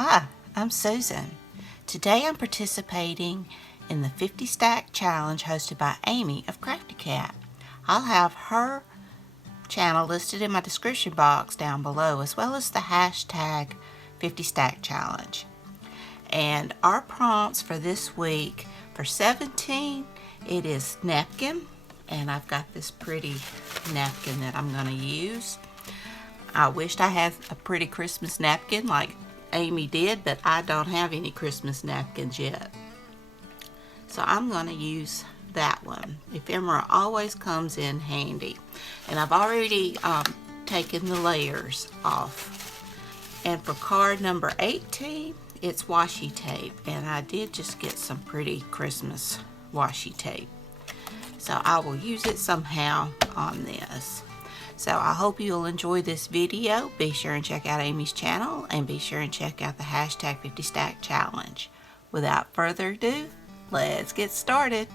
Hi, I'm Susan. Today I'm participating in the 50 Stack Challenge hosted by Amy of Crafty Cat. I'll have her channel listed in my description box down below, as well as the hashtag 50 Stack Challenge. And our prompts for this week, for 17, it is napkin, and I've got this pretty napkin that I'm going to use. I wished I had a pretty Christmas napkin like Amy did, but I don't have any Christmas napkins yet. So I'm going to use that one. Ephemera always comes in handy. And I've already taken the layers off. And for card number 18, it's washi tape. And I did just get some pretty Christmas washi tape. So I will use it somehow on this. So I hope you'll enjoy this video. Be sure and check out Amy's channel and be sure and check out the hashtag 50 Stack Challenge. Without further ado, let's get started.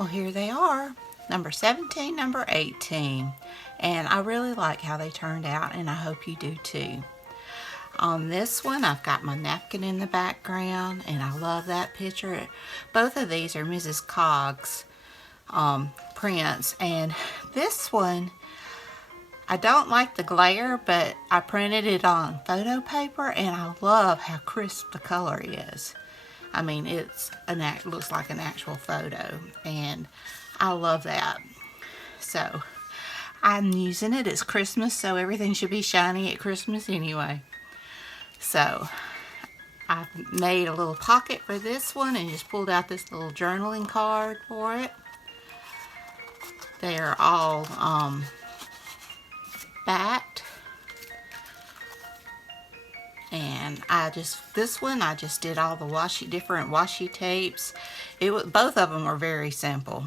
Well, here they are, number 17, number 18. And I really like how they turned out, and I hope you do too. On this one, I've got my napkin in the background, and I love that picture. Both of these are Mrs. Cogs prints, and this one, I don't like the glare, but I printed it on photo paper, and I love how crisp the color is. I mean, it looks like an actual photo, and I love that. So I'm using it. It's Christmas, so everything should be shiny at Christmas anyway. So I've made a little pocket for this one and just pulled out this little journaling card for it. They're all backed. And this one I just did all the different washi tapes. Both of them were very simple.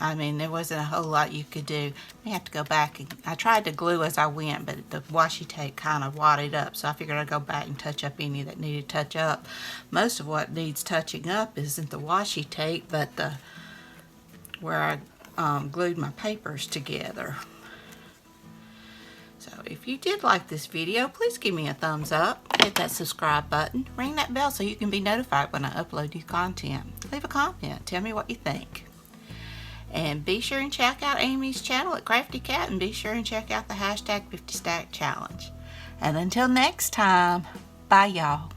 I mean, there wasn't a whole lot you could do. I have to go back, and I tried to glue as I went, but the washi tape kind of wadded up, so I figured I'd go back and touch up any that needed to touch up. Most of what needs touching up isn't the washi tape, but where I glued my papers together. So if you did like this video, please give me a thumbs up, hit that subscribe button, ring that bell so you can be notified when I upload new content. Leave a comment, tell me what you think. And be sure and check out Amy's channel at Crafty Cat, and be sure and check out the hashtag 50 Stack Challenge. And until next time, bye y'all.